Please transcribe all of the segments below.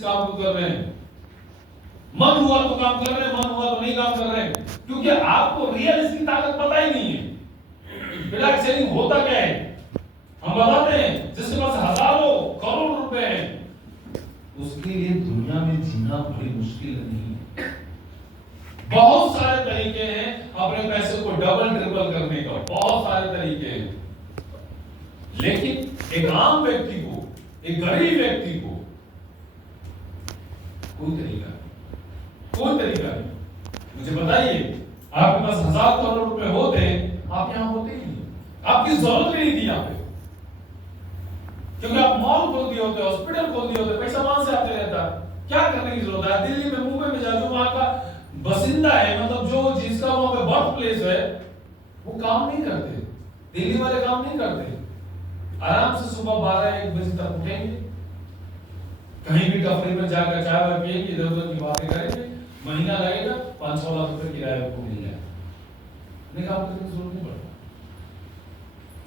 काम को कर रहे हैं, मन हुआ तो काम कर रहे हैं, मन हुआ तो नहीं काम कर रहे हैं, क्योंकि आपको रियल इसकी ताकत पता ही नहीं है। डायरेक्ट सेलिंग होता क्या है हम बताते हैं। जिसके पास हजारों करोड़ रुपए हैं उसके लिए दुनिया में जीना बड़ी मुश्किल नहीं है। बहुत सारे तरीके हैं अपने पैसे को डबल ट्रिपल करने का, बहुत सारे तरीके हैं, लेकिन एक आम व्यक्ति को, एक गरीब व्यक्ति को कोई तरीका नहीं। मुझे बताइए, आपके पास 1000 करोड़ रुपए होते, आप यहां होते ही नहीं, आपकी जरूरत भी नहीं थी यहां पे, क्योंकि आप मॉल खोल दिए होते, हॉस्पिटल खोल दिए होते, पैसा वहां से आते रहता। क्या करने की जरूरत है? दिल्ली में, मुंबई में जाओ, वहां का बसिंदा है, मतलब जो जिसका वहां पे बर्थ प्लेस है, वो काम नहीं करते, दिल्ली वाले काम नहीं करते। आराम से सुबह 12-1 बजे तक उठेंगे, कहीं भी टपरी में जाकर चाय वाय पिएंगे, इधर उधर की बातें करेंगे, महीना लगेगा 5-6 लाख रुपए किराया को मिल जाएगा, नहीं काम करने की जरूरत नहीं पड़ता।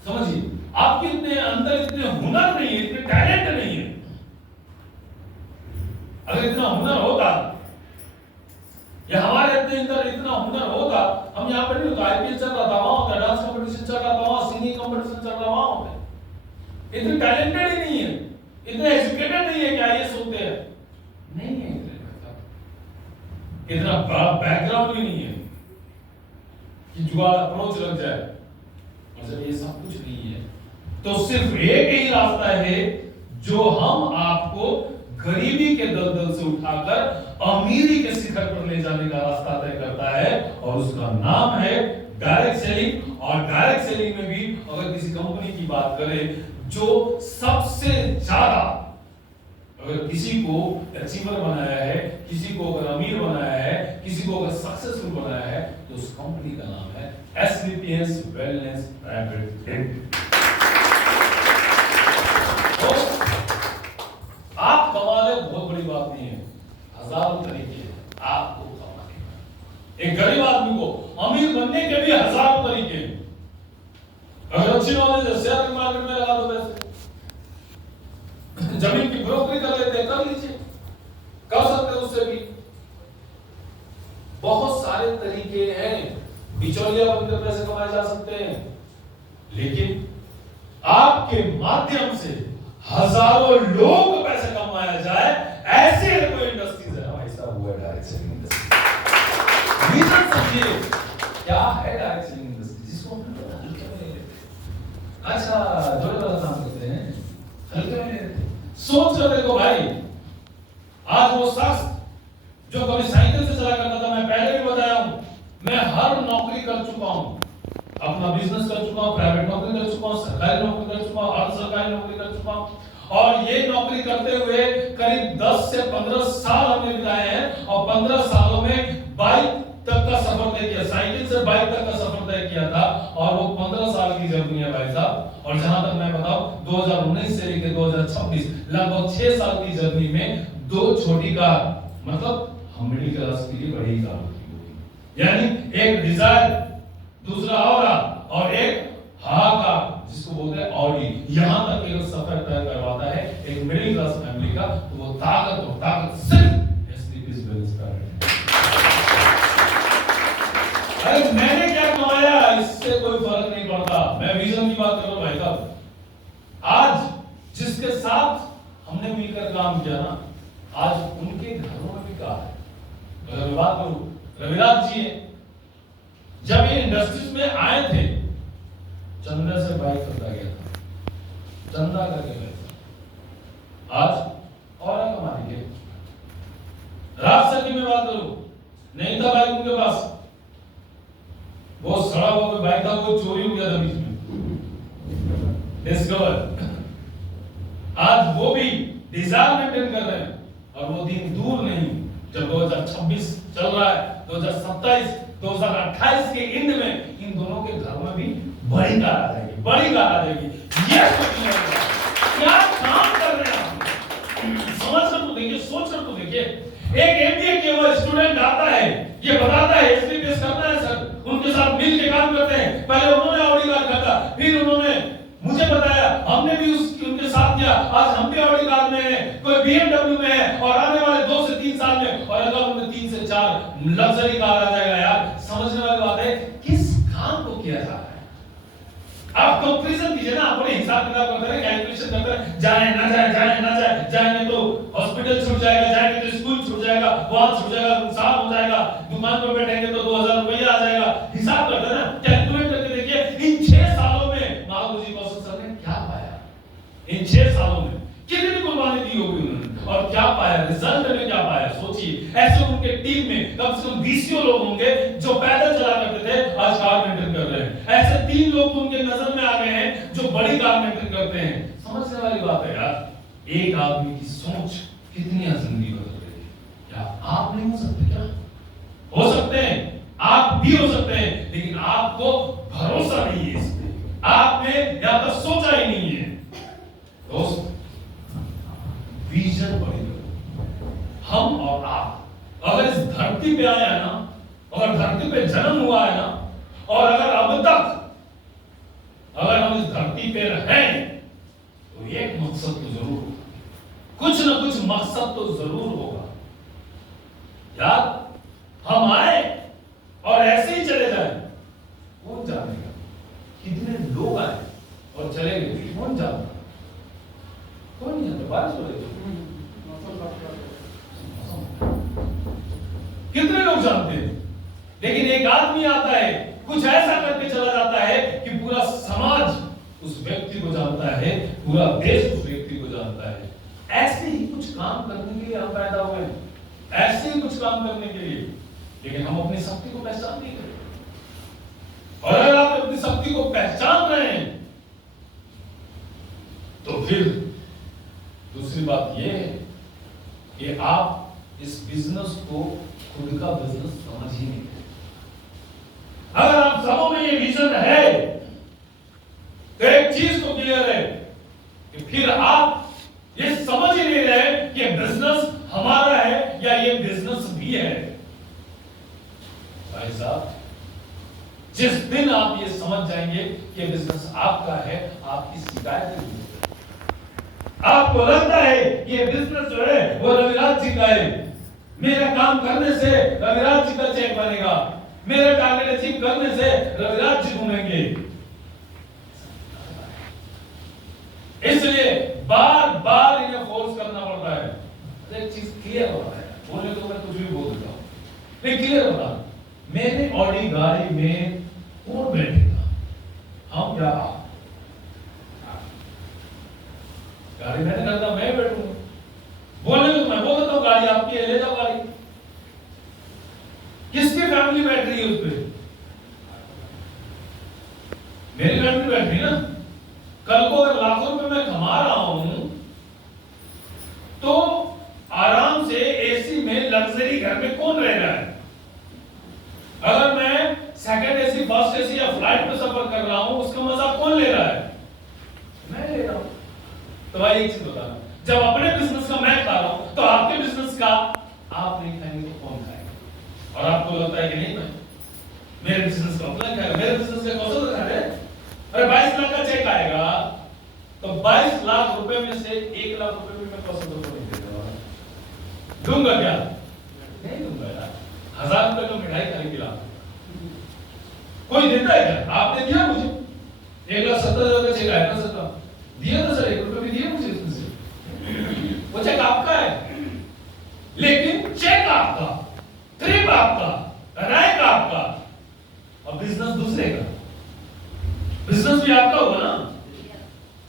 समझिए, आपके इतने अंदर इतने हुनर नहीं है, इतने टैलेंट नहीं है। अगर इतना हुनर होता या हमारे अपने अंदर इतना हुनर होता, हम यहाँ पर नहीं होता। आईपीएल चल रहा था वहां होता, डांस कंपटीशन चल रहा था वहां, सिंगिंग कंपटीशन चल रहा वहां होता। इतने टैलेंटेड ही नहीं है, इतने एजुकेटेड नहीं है कि आइए सुनते हैं, नहीं है, इतना बैकग्राउंड भी नहीं है कि जुगाड़ अप्रोच लग जाए। मतलब ये सब कुछ नहीं है। तो सिर्फ एक ही रास्ता है जो हम आपको गरीबी के दलदल से उठाकर अमीरी के शिखर पर ले जाने का रास्ता तय करता है, और उसका नाम है डायरेक्ट सेलिंग। और डायरेक्ट सेलिंग में भी अगर किसी कंपनी की बात करें जो सबसे ज्यादा अगर किसी को अचीवर बनाया है, किसी को अगर अमीर बनाया है, किसी को अगर सक्सेसफुल बनाया है, तो उस कंपनी का नाम है SVPS वेलनेस प्राइवेट लिमिटेड। तो आप कमा ले, बहुत बड़ी बात नहीं है, हजारों तरीके हैं आपको कमाने का। एक गरीब आदमी को अमीर बनने के भी हजारों तरीके हैं। अगर अच्छी नॉलेज है, शेयर मार्केट में लगा दो पैसे, जमीन की ब्रोकरी कर लेते हैं, कर लीजिए, कर सकते हैं उससे भी। बहुत सारे तरीके हैं, बिचौलिया बनकर पैसे कमाए जा सकते हैं, लेकिन आपके माध्यम से हजारों लोग पैसे कमाया जाए, ऐसे कोई इंडस्ट्रीज है भाई साहब, वो है डायरेक्ट सेलिंग इंडस्ट्री। रीजन समझिए, क्या है डायरेक्ट सेलिंग इंडस्ट्री, जिसको हम हल्के में ले लेते हैं। अच्छा, जोड़े वाला काम करते हैं, हल्के में ले लेते हैं। सोच कर देखो भाई, आज वो शख्स जो कभी साइकिल से चला करता था, मैं पहले भी बताया हूं, मैं हर नौकरी कर चुका हूं, अपना बिजनेस कर चुका हूं, प्राइवेट नौकरी कर चुका हूं, सरकारी नौकरी कर चुका हूं, अर्ध सरकारी नौकरी कर चुका हूं, और ये नौकरी करते हुए करीब 10 से 15 साल हमने बिताए हैं, और 15 सालों में बाइक तक का सफर तय किया, साइकिल से बाइक तक का सफर तय किया था, और वो 15 साल की जर्नी है भाई साहब। और जहां तक मैं बताऊं, 2019 से लेकर 2026 लगभग 6 साल की जर्नी में 2 छोटी कार, मतलब हम मिडिल क्लास के लिए बड़ी कार होती है, यानी एक डिजायर, दूसरा और एक कार, जिसको बोलते हैं ऑडी, यहां तक एक सफर तय करवाता है एक मिडिल क्लास फैमिली का। तो वो ताकत सिर्फ एसपीपीएस वेलनेस प्राइवेट। अरे मैंने क्या कमाया, इससे कोई फर्क नहीं पड़ता, मैं विजन की बात कर रहा हूं भाई साहब। आज जिसके साथ हमने मिलकर काम किया ना, आज उनके घरों में भी कार है। अगर मैं बात करूं, रविराज जी जब ये इंडस्ट्रीज में आए थे, चंदा से बाइक खरीदा गया था, चंदा करके गए थे। आज और कमाने के राज सर की मैं बात करूं, नहीं था बाइक उनके पास, वो सड़ा हुआ कोई बाइक था, वो चोरी हो गया था बीच में, डिस्कवर। आज वो भी डिजायर मेंटेन कर रहे हैं, और वो दिन दूर नहीं जब 2026 चल रहा है, 2027 2028 के एंड में इन दोनों के घर में भी बड़ी कार आ जाएगी, बड़ी कार आ जाएगी। ये क्या काम कर रहे हैं आप, समझ कर तो देखिए, सोच कर तो देखिए। एक एमबीए किया हुआ स्टूडेंट आता है, ये बताता है एसपीपीएस करना है सर, उनके साथ मिल के काम करते हैं। पहले उन्होंने ऑडी कार खरीदा, फिर उन्होंने मुझे बताया, हमने भी उनके साथ किया, आज हम भी ऑडी कार में हैं, कोई बीएमडब्ल्यू में है, और और अगर उनमें 3 से 4 लग्जरी कार आ जाएगा यार, समझने वाली बात है किस काम को किया जा रहा है। आप कंपैरिजन कीजिए ना, अपने हिसाब किताब करते रहे, कैलकुलेशन करते रहे, जाए ना जाए, जाए ना जाए, जाएंगे तो हॉस्पिटल छूट जाएगा, जाएंगे तो स्कूल छूट जाएगा, वहां छूट जाएगा, नुकसान हो जाएगा, दुकान पर बैठेंगे तो 2000 रुपया आ जाएगा। हिसाब करते ना, कैलकुलेट करके देखिए इन 6 सालों में महागुरु जी कौशल सर ने क्या पाया, इन 6 सालों में कितनी कुर्बानी दी होगी उन्होंने और क्या पाया, रिजल्ट में क्या पाया। सोचिए ऐसे उनके टीम में कम से कम 20 लोग होंगे जो पैदल चला करते थे, आज कार मेंटेन कर रहे हैं। ऐसे 3 लोग उनके नजर में आ गए हैं जो बड़ी कार मेंटेन करते हैं। समझने वाली बात है यार, एक आदमी की सोच कितनी जिंदगी बदल रही है। क्या आप नहीं हो सकते? क्या हो सकते हैं, आप भी हो सकते हैं, लेकिन आपको भरोसा नहीं है इस पे, आपने या तो सोचा ही नहीं है। दोस्त विजन बड़ी हम और आप अगर इस धरती पे आए हैं ना, अगर धरती पे जन्म हुआ है ना, और अगर अब तक अगर हम इस धरती पे रहें तो एक मकसद तो जरूर होगा, कुछ ना कुछ मकसद तो जरूर होगा यार। हम आए और ऐसे ही चले जाए, कौन जानेगा कितने लोग आए और चले गए, कौन जानता, कौन नहीं जानता। बारिश हो रही, कितने लोग जानते हैं, लेकिन एक आदमी आता है कुछ ऐसा करके चला जाता है कि पूरा समाज उस व्यक्ति को जानता है, पूरा देश उस व्यक्ति को जानता है। ऐसे ही कुछ काम करने के लिए हम पैदा हुए हैं, ऐसे ही कुछ काम करने के लिए, लेकिन हम अपनी शक्ति को पहचान नहीं करते। और अगर आप अपनी शक्ति को पहचान रहे हैं तो फिर दूसरी बात यह है कि आप इस बिजनेस को खुद का बिजनेस समझ ही नहीं। अगर आप सबों में ये विजन है तो एक चीज तो क्लियर है कि फिर आप ये समझ ही नहीं रहे कि बिजनेस हमारा है या ये बिजनेस भी है। भाई साहब, जिस दिन आप ये समझ जाएंगे कि बिजनेस आपका है, आपकी शिकायत नहीं होगी। आपको लगता है ये बिजनेस जो है वो रविराज जी का है, मेरा काम करने से रविराज जी का चेक बनेगा, मेरे टारगेट अचीव करने से रविराज जी घूमेंगे। इसलिए बार बार इन्हें फोर्स करना पड़ता है। एक चीज क्लियर होता है, बोले तो मैं कुछ भी बोल देता हूं, लेकिन क्लियर होता, मेरे ऑडी गाड़ी में कौन बैठेगा, हम या आप? गाड़ी मैंने करता, मैं बैठूंगा। बोलने तो मैं बोल देता हूं गाड़ी आपकी है, ले जाओ गाड़ी। किसकी फैमिली बैठ रही है उस पर? मेरी फैमिली बैठ रही है ना। कल को अगर लाखों रुपए मैं कमा रहा हूं तो आराम से एसी में लग्जरी घर में कौन रह रहा है? अगर मैं सेकंड एसी, फर्स्ट एसी या फ्लाइट में सफर कर रहा हूं, उसका मजा कौन ले रहा है? मैं ले रहा हूं। तो भाई एक चीज बताना, जब अपने बिजनेस का मैं खा रहा हूं तो आपके बिजनेस का आप नहीं खाएंगे तो कौन खाएगा? और आपको लगता है कि नहीं भाई मेरे बिजनेस का अपना खाएगा, मेरे बिजनेस का कौन सा खा रहे? अरे 22 लाख का चेक आएगा तो 22 लाख रुपए में से 1 लाख रुपए में मैं कौन नहीं देगा? दूंगा क्या? नहीं दूंगा यार। 1000 रुपए का मिठाई खाने के लिए कोई देता है क्या? आपने दिया मुझे 1,70,000 का चेक आया ना सर, दिया था सर, 1 रुपए भी दिया मुझे इसमें से। वो चेक आपका है, लेकिन चेक आपका, ट्रिप आपका, रैंक आपका, और बिजनेस दूसरे का। बिजनेस भी आपका होगा ना,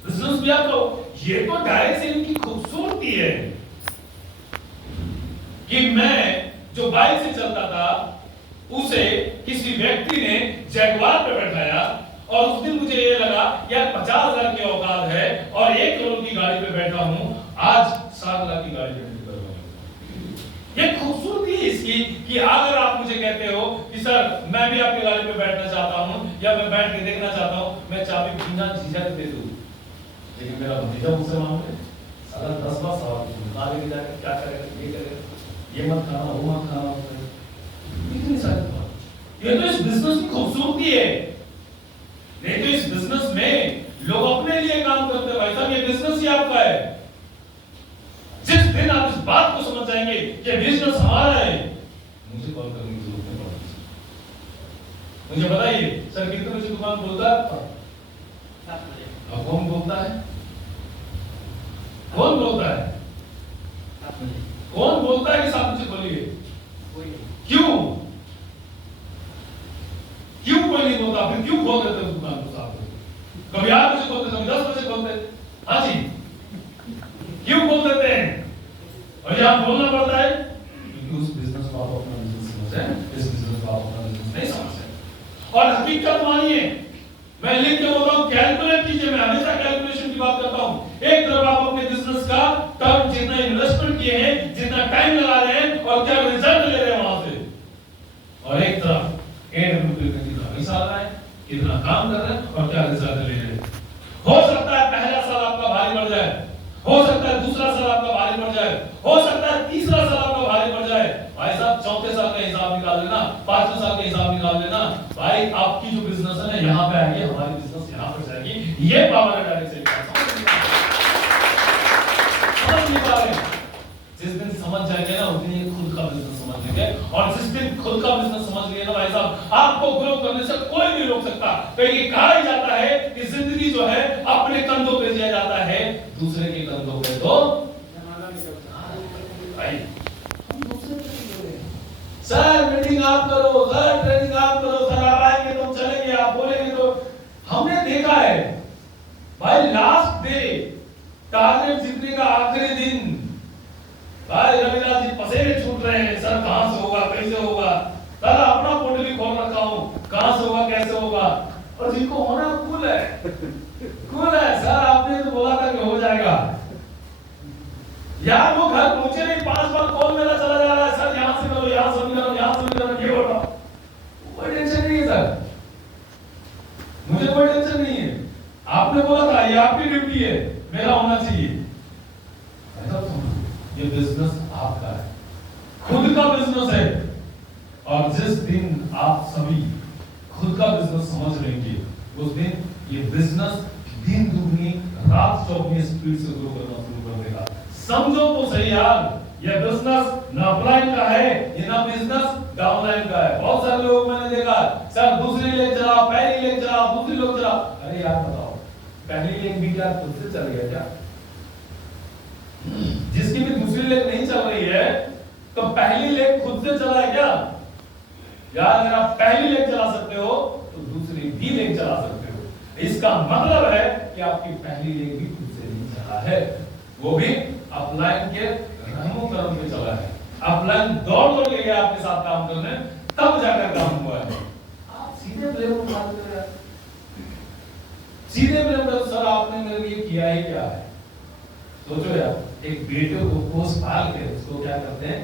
बिजनेस भी आपका हो। ये तो डायरेक्ट सेलिंग की खूबसूरती है कि मैं जो बाइक से चलता था उसे किसी व्यक्ति ने जैगवार पे बैठाया और उस दिन मुझे ये लगा यार 50,000 की औकात है और 1 करोड़ की गाड़ी पे बैठा हूं, आज 7 लाख की गाड़ी पे ये खूबसूरती इसकी कि अगर आप मुझे कहते हो कि सर मैं भी आपकी गाड़ी पे बैठना चाहता हूं या मैं बैठ के देखना चाहता हूं, मैं चाबी बिना झिझक दे दूं, लेकिन मेरा भतीजा मुझसे मांगे साला 10 बार सवाल आगे जाकर क्या करेगा, ये करेगा, ये मत खाना, वो मत खाना, इतनी सारी बात। ये तो इस बिजनेस की खूबसूरती है। नहीं तो इस बिजनेस में लोग अपने लिए काम करते हैं। भाई साहब ये बिजनेस ही आपका है। जिस दिन आप इस बात को समझ जाएंगे जाएंगे कि बिजनेस हमारा है, मुझे कॉल करने की जरूरत नहीं पड़ती। मुझे बताइए सर कितने बजे दुकान बोलता है? अब कौन बोलता है? कौन बोलता है? कौन बोलता है कि 7 बजे खोलिए? क्यों? क्यों कोई नहीं बोलता? फिर क्यों खोल देते दुकान को 7 बजे? कभी 8 बजे खोलते, कभी 10 बजे खोलते। हाँ जी, क्यों खोल देते हैं? और यहां बोलना पड़ता है क्योंकि उस बिजनेस को आप अपना बिजनेस समझे, इस बिजनेस को आप अपना बिजनेस नहीं समझते। और हकीकत मानिए, मैं लिख के बोलता हूं, कैलकुलेट कीजिए। मैं हमेशा कैलकुलेशन की बात करता हूं। एक तरफ आप अपने बिजनेस का टर्म जितना इन्वेस्टमेंट किए हैं, जितना टाइम लगा रहे हैं और क्या रिजल्ट ले रहे हैं वहां से, और एक तरफ एडब्ल्यूपी में कितना पैसा आ रहा है, कितना काम कर रहे हैं और क्या रिजल्ट ले रहे हैं। हो सकता है पहला साल आपका भारी पड़ जाए, हो सकता है दूसरा साल आपका भारी पड़ जाए, हो सकता है तीसरा साल आपका भारी पड़ जाए। भाई साहब चौथे साल का हिसाब निकाल लेना, 5वें साल का हिसाब निकाल लेना। भाई आपकी जो बिजनेस है ना यहाँ पे आएगी, हमारी बिजनेस यहाँ पर जाएगी। ये पावर है डायरेक्ट सेल का। समझ नहीं पा रहे? जिस दिन समझ जाएंगे ना उस दिन ये खुद का बिजनेस समझ लेंगे, और जिस दिन खुद का बिजनेस समझ लिए ना भाई साहब, आपको ग्रो करने से कोई नहीं रोक सकता। क्योंकि कहा ही जाता है कि जिंदगी जो है अपने कंधों पे जिया जाता है, दूसरे के कंधों पे तो सर मीटिंग आप करो, सर ट्रेनिंग आप करो, सर आप आएंगे तो चलेंगे, आप बोलेंगे तो। हमने देखा है भाई लास्ट डे, टारगेट जीतने का आखिरी दिन, भाई रविदास जी पसेरे छूट रहे हैं, सर कहां से होगा, कैसे होगा। सर अपना पोर्टली खोल रखा हूं, कहां से होगा, कैसे होगा। और जिनको होना कूल है, कूल है। सर आपने तो बोला था कि हो जाएगा यार, वो घर पहुंचे नहीं, 5 बार कॉल मेरा चला जा रहा है, सर यहां से करो, यहां से करो, यहां से करो, ये बोलो। कोई टेंशन नहीं है सर, मुझे कोई टेंशन नहीं है। आपने बोला था ये आपकी ड्यूटी है, मेरा होना चाहिए। ये बिजनेस आपका है, खुद का बिजनेस है। और जिस दिन आप सभी खुद का बिजनेस समझ लेंगे, उस दिन ये बिजनेस दिन दुगनी रात चौगुनी स्पीड से ग्रो करना शुरू कर देगा। समझो तो सही यार, ये बिजनेस ना अपलाइन का है, ये ना बिजनेस डाउनलाइन का है। बहुत सारे लोग मैंने देखा, सर दूसरी लेग चलाओ, पहली लेग चलाओ, दूसरी लेग चलाओ। अरे यार बताओ, पहली लेग भी क्या खुद से चल गया क्या? जिसकी भी दूसरी लेग नहीं चल रही है, तो पहली लेग खुद से चला है क्या? यार अगर आप पहली लेग चला सकते हो तो दूसरी भी लेग चला सकते हो। इसका मतलब है कि आपकी पहली लेग भी खुद से नहीं चला है, वो भी अपलाइन के रहमो करम पे चला है। अपलाइन दौड़ के गया आपके साथ काम करने, तब जाकर काम हुआ है। आप सीधे ब्लेम उठा देते हैं, सीधे ब्लेम करते, सर आपने मेरे लिए किया ही क्या है। सोचो यार, एक बेटे को पोस पाल के उसको क्या करते हैं,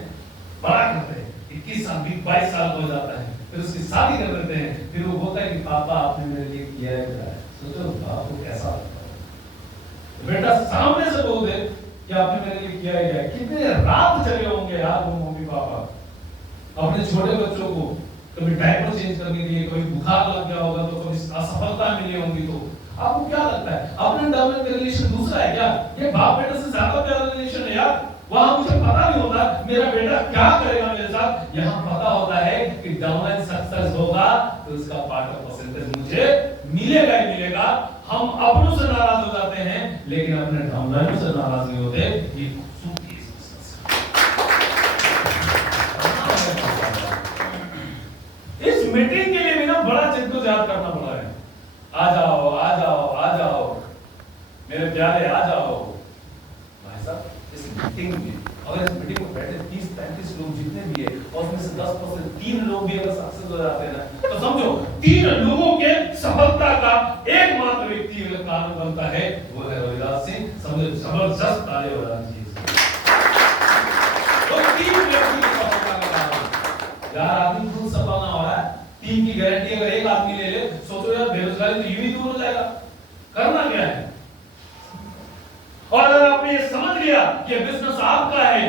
बड़ा करते हैं, 21 साल 22 साल हो जाता है, फिर उसकी शादी कर देते हैं, फिर वो बोलता है कि पापा आपने मेरे लिए किया है क्या। सोचो बाप को कैसा लगता है। बेटा सामने से बोल दे कि आपने मेरे लिए किया है क्या। कितने रात चले होंगे यार वो मम्मी पापा अपने छोटे बच्चों को, कभी डायपर चेंज करने के लिए, कभी बुखार लग गया होगा तो, कभी असफलता मिली होंगी तो। आपको क्या लगता है अपने डबल का रिलेशन दूसरा है क्या? ये बाप बेटा से ज्यादा प्यारा रिलेशन है यार। वहां मुझे पता नहीं होता मेरा बेटा क्या करेगा मेरे साथ, यहाँ पता होता है कि डाउनलाइन सक्सेस होगा तो उसका पार्ट ऑफ परसेंटेज मुझे मिलेगा ही मिलेगा। हम अपनों से नाराज हो जाते हैं, लेकिन अपने डाउनलाइन से नाराज नहीं होते। ये खूबसूरती है इस मीटिंग के लिए भी ना बड़ा जद्दोजहद करना पड़ा है। आ जाओ आ जाओ आ जाओ मेरे प्यारे, आ जाओ। भाई साहब इस मीटिंग में, अगर इस मीटिंग में बैठे 30-35 लोग जितने भी है, और उसमें से 10% 3 लोग भी अगर सक्सेस हो जाते हैं ना, तो समझो 3 लोगों के सफलता का एकमात्र व्यक्ति अगर कारण बनता है, वो है रविदास सिंह। समझो जबरदस्त ताली बजा दीजिए। तो 3 व्यक्ति की सफलता का कारण यार, आदमी खुद सफल ना हो रहा है, 3 की गारंटी अगर एक आदमी ले ले, सोचो यार बेरोजगारी तो यूं ही दूर हो जाएगा। करना क्या है? और अगर आपने ये समझ लिया कि बिजनेस आपका है,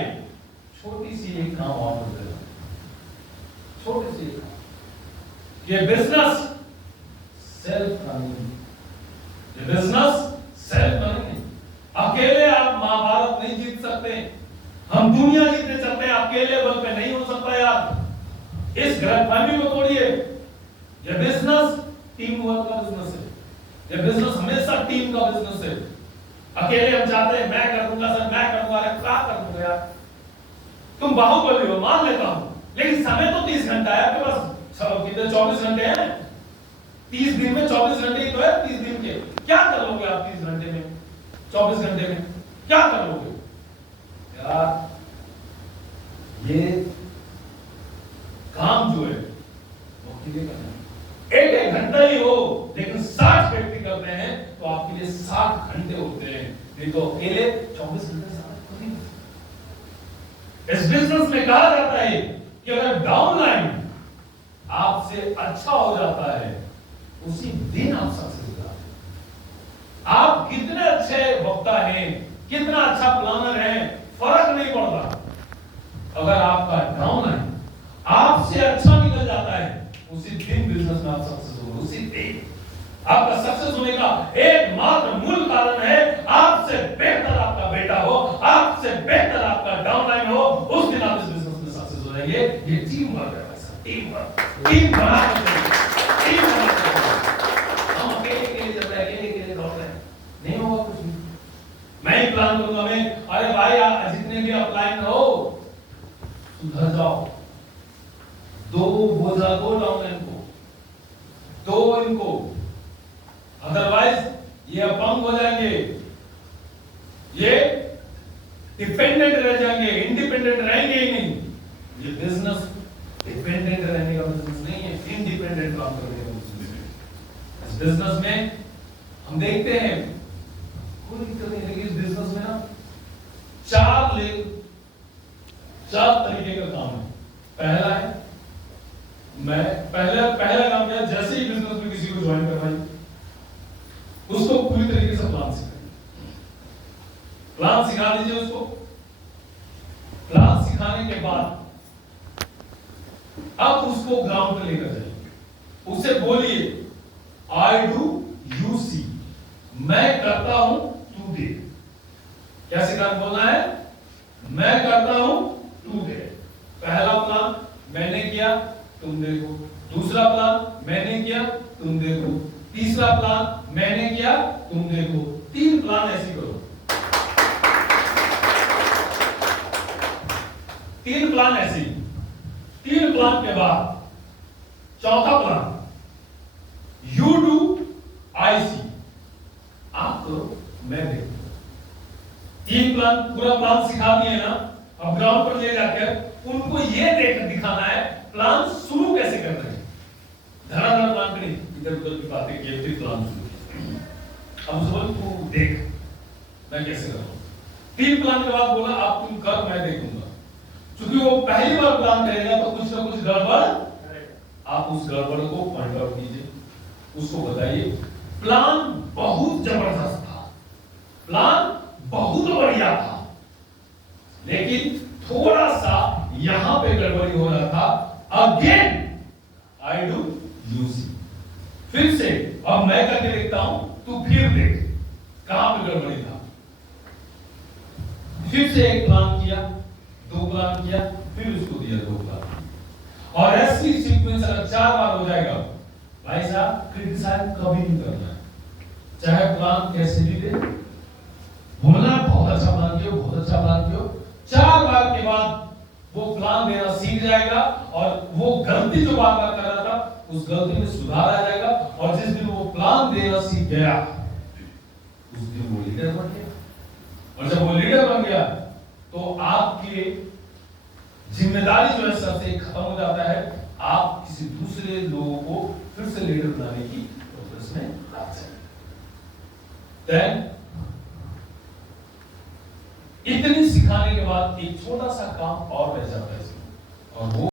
छोटी सी एक काम और कर देना, छोटी सी ये बिजनेस सेल्फ रनिंग, ये बिजनेस सेल्फ रनिंग। अकेले आप महाभारत नहीं जीत सकते। हम दुनिया जीतने चलते हैं, इस गलतफहमी को तोड़िए। ये बिजनेस टीम वर्क का बिजनेस है। ये बिजनेस हमेशा टीम का बिजनेस है। अकेले हम चाहते हैं मैं कर दूंगा सर, मैं कर दूंगा, अरे क्या कर दूंगा यार, तुम बाहुबली हो मान लेता हूं, लेकिन समय तो 30 घंटा है आपके पास। कितने 24 घंटे हैं, 30 दिन में 24 घंटे ही तो है। 30 दिन के क्या कर लोगे आप 30 घंटे में, 24 घंटे में क्या कर लोगे यार। ये काम जो है वो कितने करना है, एक घंटा ही हो, लेकिन 60 व्यक्ति करते हैं तो आपके लिए 60 घंटे होते हैं, नहीं तो अकेले 24 घंटे इस बिजनेस में कहा जाता है कि अगर डाउनलाइन आपसे अच्छा हो जाता है उसी दिन आप सक्सेस हो जाते हैं। आप कितने अच्छे वक्ता हैं, कितना अच्छा प्लानर हैं, फर्क नहीं पड़ता। अगर आपका डाउनलाइन आपसे अच्छा निकल जाता है उसी दिन बिजनेस में आप सक्सेस हो, उसी दिन। आपका सक्सेस होने का एकमात्र मूल कारण है आपसे बेहतर आपका बेटा हो, आपसे बेहतर आपका डाउनलाइन हो, उस दिन आप इस बिजनेस में सक्सेस हो जाएंगे। ये टीम वर्क है, टीम वर्क, टीम बनाकर हम अकेले चल रहे, अकेले दौड़ रहे, नहीं होगा कुछ भी। मैं ही प्लान करूंगा, मैं अरे भाई आप जितने भी अपलाइन हो सुधर जाओ, दो बोझा दो डाउनलाइन को, दो इनको, अदरवाइज ये अपंग हो जाएंगे, ये डिपेंडेंट रह जाएंगे, इंडिपेंडेंट रहेंगे ही नहीं। ये बिजनेस डिपेंडेंट रहने का बिजनेस नहीं है, इंडिपेंडेंट काम करने का बिजनेस है। इस बिजनेस में हम देखते हैं कोई दिक्कत नहीं, लेकिन इस बिजनेस में ना चार तरीके का काम है। पहला है पहला काम क्या है, जैसे ही बिजनेस में किसी को ज्वाइन करवाइए उसको पूरी तरीके से प्लान सिखाइए, प्लान सिखा दीजिए उसको। प्लान सिखाने के बाद अब उसको ग्राउंड पे लेकर जाइए, उसे बोलिए आई डू यू सी, मैं करता हूं तू देख। क्या सिखाना बोलना है, मैं करता हूं तू देख। पहला प्लान मैंने किया तुम देखो, दूसरा प्लान मैंने किया तुम देखो, तीसरा प्लान मैंने किया तुम देखो, 3 प्लान ऐसे करो। 3 प्लान ऐसे, 3 प्लान के बाद चौथा प्लान यू डू आई सी, आप करो मैं देखूं। 3 प्लान पूरा प्लान सिखा दिए ना, अब ग्राउंड पर ले जाकर उनको ये देख दिखाना है प्लान शुरू कैसे करना है। धड़ाधड़ प्लान करें, इधर उधर की बातें किए, फिर प्लान शुरू। अब उसको बोल तू देख मैं कैसे करूं। 3 प्लान के बाद बोला आप तुम कर मैं देखूंगा। क्योंकि वो पहली बार प्लान करेगा तो कुछ ना कुछ गड़बड़, आप उस गड़बड़ को पॉइंट आउट कीजिए, उसको बताइए प्लान बहुत जबरदस्त था, प्लान बहुत बढ़िया था, लेकिन थोड़ा सा यहां पे गड़बड़ी हो रहा था। Again I do you see, फिर से अब मैं करके देखता हूं, तू फिर देख कहां पे गड़बड़ी था। फिर से एक प्लान किया, 2 प्लान किया, फिर उसको दिया 2 प्लान, और ऐसी सीक्वेंस अगर 4 बार हो जाएगा भाई साहब क्रिटिसाइज कभी नहीं करना है, चाहे प्लान कैसे भी दे, बोलना बहुत अच्छा प्लान किया, बहुत अच्छा प्लान किया। 4 बार के बाद वो प्लान देना सीख जाएगा और वो गलती जो बार बार कर रहा था उस गलती में सुधार आ जाएगा, और जिस दिन वो प्लान देना सीख गया उस दिन वो लीडर बन गया। और जब वो लीडर बन गया तो आपकी जिम्मेदारी जो है सबसे खत्म हो जाता है, आप किसी दूसरे लोगों को फिर से लीडर बनाने की प्रोसेस में लग जाएंगे। इतनी सिखाने के बाद एक छोटा सा काम और रह जाता है, और वो